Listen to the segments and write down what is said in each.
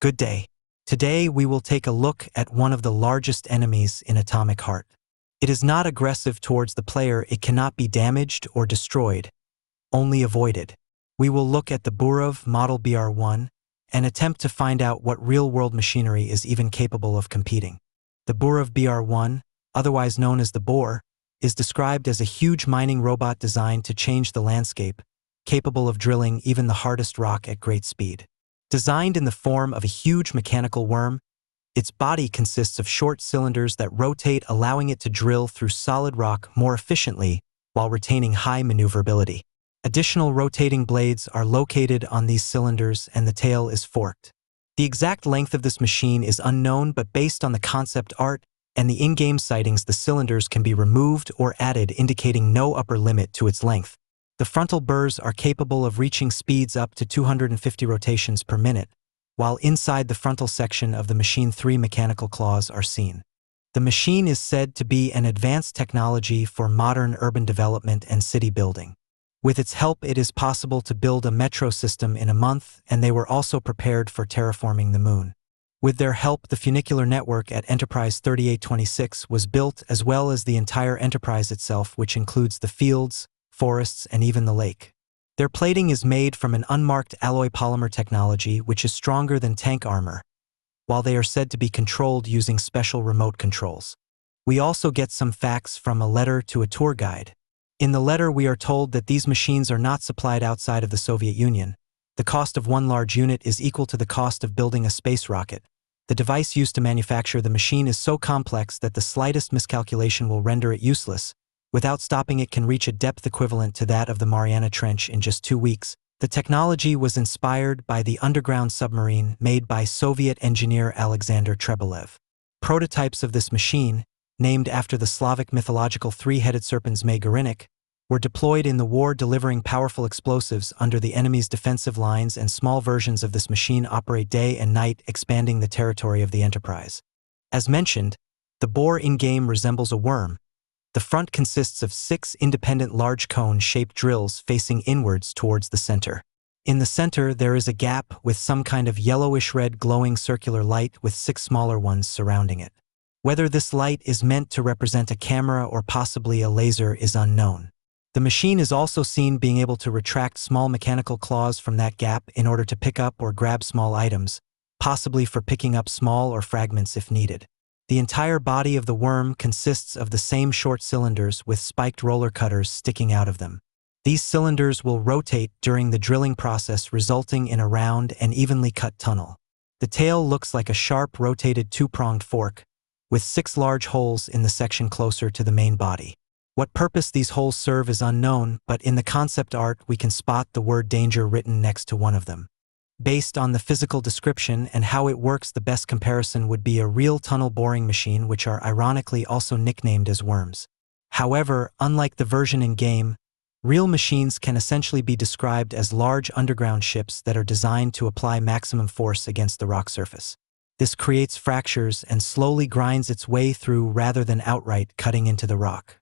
Good day. Today we will take a look at one of the largest enemies in Atomic Heart. It is not aggressive towards the player, it cannot be damaged or destroyed, only avoided. We will look at the Burav Model BR1 and attempt to find out what real-world machinery is even capable of competing. The Burav-BR1, otherwise known as the Boar, is described as a huge mining robot designed to change the landscape, capable of drilling even the hardest rock at great speed. Designed in the form of a huge mechanical worm, its body consists of short cylinders that rotate, allowing it to drill through solid rock more efficiently while retaining high maneuverability. Additional rotating blades are located on these cylinders and the tail is forked. The exact length of this machine is unknown, but based on the concept art and the in-game sightings, the cylinders can be removed or added, indicating no upper limit to its length. The frontal burrs are capable of reaching speeds up to 250 rotations per minute, while inside the frontal section of the machine 3 mechanical claws are seen. The machine is said to be an advanced technology for modern urban development and city building. With its help, it is possible to build a metro system in a month, and they were also prepared for terraforming the moon. With their help, the funicular network at Enterprise 3826 was built, as well as the entire Enterprise itself, which includes the fields, forests, and even the lake. Their plating is made from an unmarked alloy polymer technology which is stronger than tank armor, while they are said to be controlled using special remote controls. We also get some facts from a letter to a tour guide. In the letter, we are told that these machines are not supplied outside of the Soviet Union. The cost of one large unit is equal to the cost of building a space rocket. The device used to manufacture the machine is so complex that the slightest miscalculation will render it useless. Without stopping, it can reach a depth equivalent to that of the Mariana Trench in just 2 weeks. The technology was inspired by the underground submarine made by Soviet engineer Alexander Trebelev. Prototypes of this machine, named after the Slavic mythological three-headed serpent Zmei Gorinik, were deployed in the war, delivering powerful explosives under the enemy's defensive lines, and small versions of this machine operate day and night, expanding the territory of the Enterprise. As mentioned, the Boar in-game resembles a worm. The front consists of 6 independent large cone-shaped drills facing inwards towards the center. In the center, there is a gap with some kind of yellowish-red glowing circular light with 6 smaller ones surrounding it. Whether this light is meant to represent a camera or possibly a laser is unknown. The machine is also seen being able to retract small mechanical claws from that gap in order to pick up or grab small items, possibly for picking up small or fragments if needed. The entire body of the worm consists of the same short cylinders with spiked roller cutters sticking out of them. These cylinders will rotate during the drilling process, resulting in a round and evenly cut tunnel. The tail looks like a sharp, rotated 2-pronged fork, with 6 large holes in the section closer to the main body. What purpose these holes serve is unknown, but in the concept art we can spot the word danger written next to one of them. Based on the physical description and how it works, the best comparison would be a real tunnel boring machine, which are ironically also nicknamed as worms. However, unlike the version in-game, real machines can essentially be described as large underground ships that are designed to apply maximum force against the rock surface. This creates fractures and slowly grinds its way through rather than outright cutting into the rock.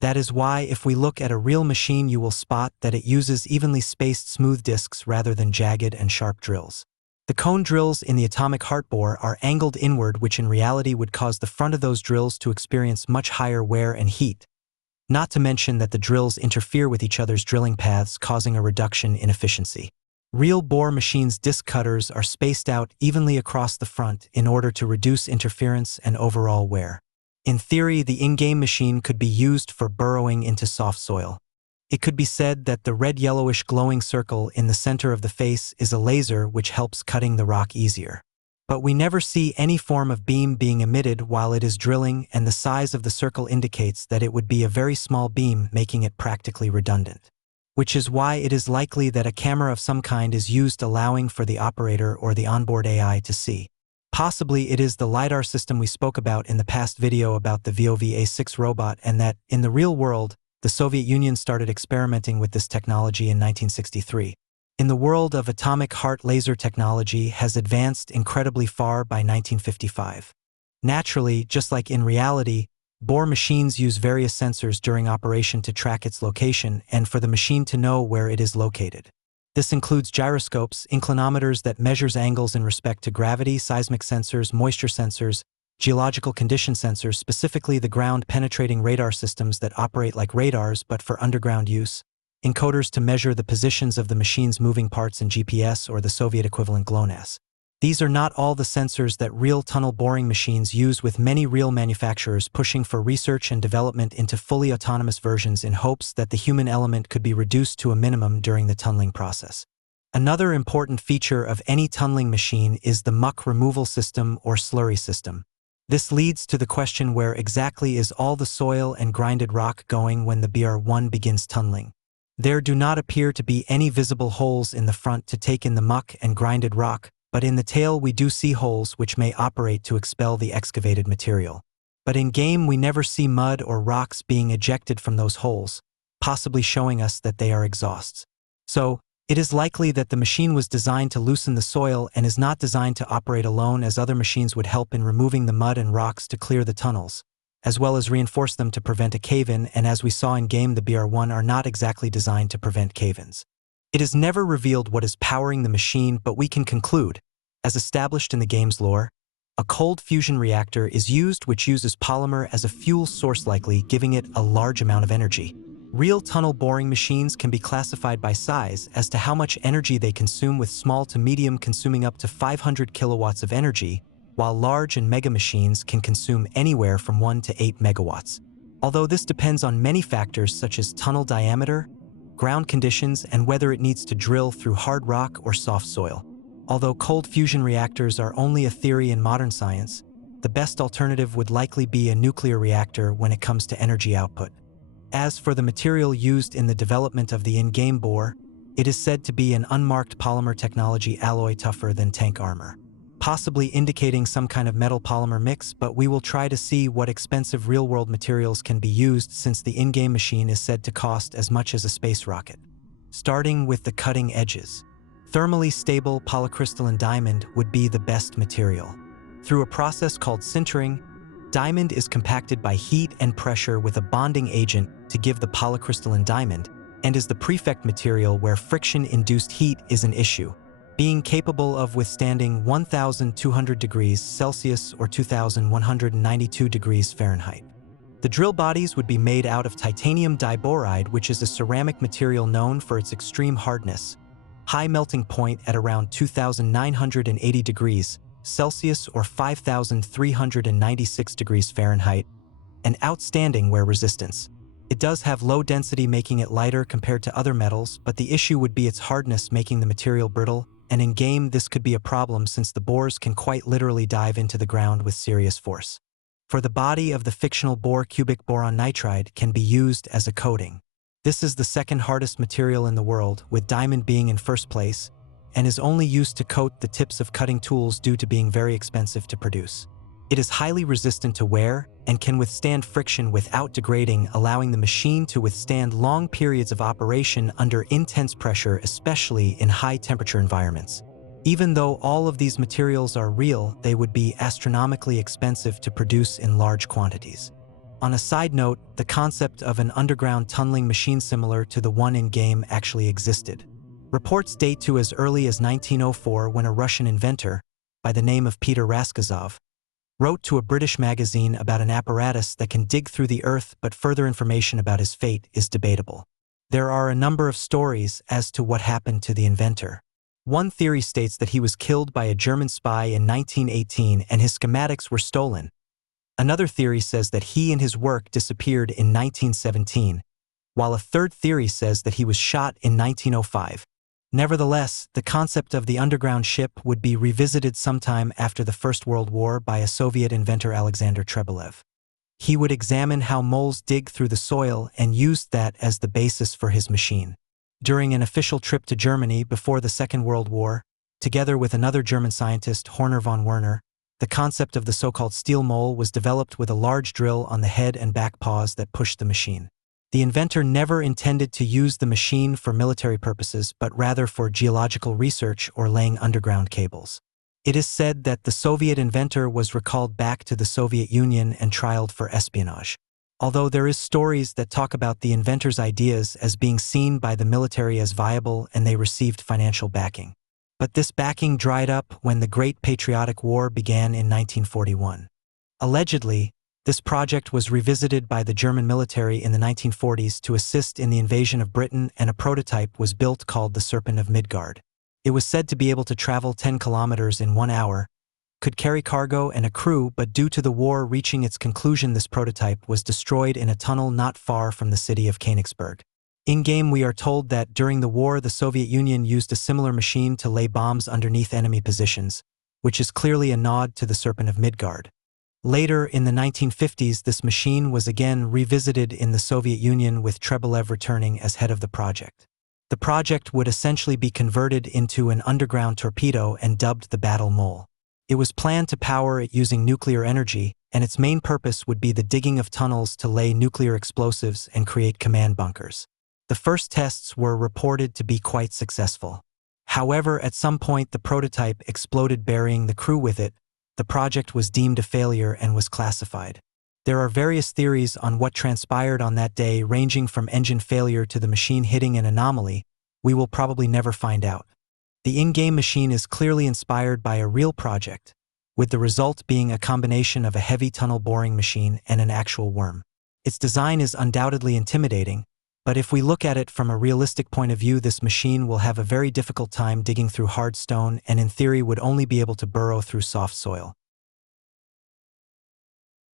That is why if we look at a real machine, you will spot that it uses evenly spaced smooth discs rather than jagged and sharp drills. The cone drills in the Atomic Heart Boar are angled inward, which in reality would cause the front of those drills to experience much higher wear and heat. Not to mention that the drills interfere with each other's drilling paths, causing a reduction in efficiency. Real bore machines' disc cutters are spaced out evenly across the front in order to reduce interference and overall wear. In theory, the in-game machine could be used for burrowing into soft soil. It could be said that the red-yellowish glowing circle in the center of the face is a laser which helps cutting the rock easier. But we never see any form of beam being emitted while it is drilling, and the size of the circle indicates that it would be a very small beam, making it practically redundant. Which is why it is likely that a camera of some kind is used, allowing for the operator or the onboard AI to see. Possibly it is the LiDAR system we spoke about in the past video about the VOV-A6 robot, and that, in the real world, the Soviet Union started experimenting with this technology in 1963. In the world of Atomic Heart, laser technology has advanced incredibly far by 1955. Naturally, just like in reality, Bore machines use various sensors during operation to track its location and for the machine to know where it is located. This includes gyroscopes, inclinometers that measures angles in respect to gravity, seismic sensors, moisture sensors, geological condition sensors, specifically the ground-penetrating radar systems that operate like radars but for underground use, encoders to measure the positions of the machine's moving parts in GPS or the Soviet equivalent GLONASS. These are not all the sensors that real tunnel boring machines use, with many real manufacturers pushing for research and development into fully autonomous versions in hopes that the human element could be reduced to a minimum during the tunneling process. Another important feature of any tunneling machine is the muck removal system or slurry system. This leads to the question, where exactly is all the soil and grinded rock going when the BR1 begins tunneling? There do not appear to be any visible holes in the front to take in the muck and grinded rock, but in the tail we do see holes which may operate to expel the excavated material. But in game we never see mud or rocks being ejected from those holes, possibly showing us that they are exhausts. So, it is likely that the machine was designed to loosen the soil and is not designed to operate alone, as other machines would help in removing the mud and rocks to clear the tunnels, as well as reinforce them to prevent a cave-in, and as we saw in game, the BR1 are not exactly designed to prevent cave-ins. It is never revealed what is powering the machine, but we can conclude, as established in the game's lore, a cold fusion reactor is used, which uses polymer as a fuel source, likely giving it a large amount of energy. Real tunnel boring machines can be classified by size as to how much energy they consume, with small to medium consuming up to 500 kilowatts of energy, while large and mega machines can consume anywhere from 1 to 8 megawatts. Although this depends on many factors such as tunnel diameter, ground conditions, and whether it needs to drill through hard rock or soft soil. Although cold fusion reactors are only a theory in modern science, the best alternative would likely be a nuclear reactor when it comes to energy output. As for the material used in the development of the in-game bore, it is said to be an unmarked polymer technology alloy tougher than tank armor, possibly indicating some kind of metal-polymer mix, but we will try to see what expensive real-world materials can be used, since the in-game machine is said to cost as much as a space rocket. Starting with the cutting edges. Thermally stable polycrystalline diamond would be the best material. Through a process called sintering, diamond is compacted by heat and pressure with a bonding agent to give the polycrystalline diamond, and is the prefect material where friction-induced heat is an issue, being capable of withstanding 1,200 degrees Celsius or 2,192 degrees Fahrenheit. The drill bodies would be made out of titanium diboride, which is a ceramic material known for its extreme hardness, high melting point at around 2,980 degrees Celsius or 5,396 degrees Fahrenheit, and outstanding wear resistance. It does have low density, making it lighter compared to other metals, but the issue would be its hardness, making the material brittle, and in game this could be a problem since the bores can quite literally dive into the ground with serious force. For the body of the fictional bore, cubic boron nitride can be used as a coating. This is the second hardest material in the world, with diamond being in first place, and is only used to coat the tips of cutting tools due to being very expensive to produce. It is highly resistant to wear and can withstand friction without degrading, allowing the machine to withstand long periods of operation under intense pressure, especially in high-temperature environments. Even though all of these materials are real, they would be astronomically expensive to produce in large quantities. On a side note, the concept of an underground tunneling machine similar to the one in-game actually existed. Reports date to as early as 1904, when a Russian inventor, by the name of Peter Raskazov, wrote to a British magazine about an apparatus that can dig through the earth, but further information about his fate is debatable. There are a number of stories as to what happened to the inventor. One theory states that he was killed by a German spy in 1918 and his schematics were stolen. Another theory says that he and his work disappeared in 1917, while a third theory says that he was shot in 1905. Nevertheless, the concept of the underground ship would be revisited sometime after the First World War by a Soviet inventor, Alexander Trebelev. He would examine how moles dig through the soil and used that as the basis for his machine. During an official trip to Germany before the Second World War, together with another German scientist, Horner von Werner, the concept of the so-called steel mole was developed with a large drill on the head and back paws that pushed the machine. The inventor never intended to use the machine for military purposes, but rather for geological research or laying underground cables. It is said that the Soviet inventor was recalled back to the Soviet Union and trialed for espionage. Although there is stories that talk about the inventor's ideas as being seen by the military as viable and they received financial backing. But this backing dried up when the Great Patriotic War began in 1941. Allegedly, this project was revisited by the German military in the 1940s to assist in the invasion of Britain, and a prototype was built called the Serpent of Midgard. It was said to be able to travel 10 kilometers in 1 hour, could carry cargo and a crew, but due to the war reaching its conclusion, this prototype was destroyed in a tunnel not far from the city of Königsberg. In-game, we are told that during the war the Soviet Union used a similar machine to lay bombs underneath enemy positions, which is clearly a nod to the Serpent of Midgard. Later, in the 1950s, this machine was again revisited in the Soviet Union, with Treblev returning as head of the project. The project would essentially be converted into an underground torpedo and dubbed the Battle Mole. It was planned to power it using nuclear energy, and its main purpose would be the digging of tunnels to lay nuclear explosives and create command bunkers. The first tests were reported to be quite successful. However, at some point the prototype exploded, burying the crew with it. The project was deemed a failure and was classified. There are various theories on what transpired on that day, ranging from engine failure to the machine hitting an anomaly. We will probably never find out. The in-game machine is clearly inspired by a real project, with the result being a combination of a heavy tunnel boring machine and an actual worm. Its design is undoubtedly intimidating, but if we look at it from a realistic point of view, this machine will have a very difficult time digging through hard stone and in theory would only be able to burrow through soft soil.